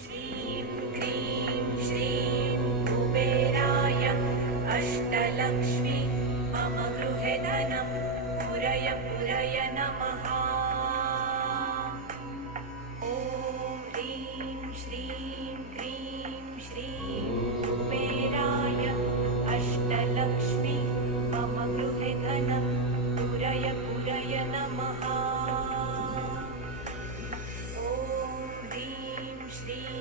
श्रीं क्रीं श्रीं कुबेराय अष्टलक्ष्मी मम गृहे धनं पुरय पुरय नमः। ॐ ह्रीं श्रीं क्रीं श्रीं कुबेराय अष्टलक्ष्मी मम गृहे धनं पुरय पुरय नमः। ॐ ह्रीं श्रीं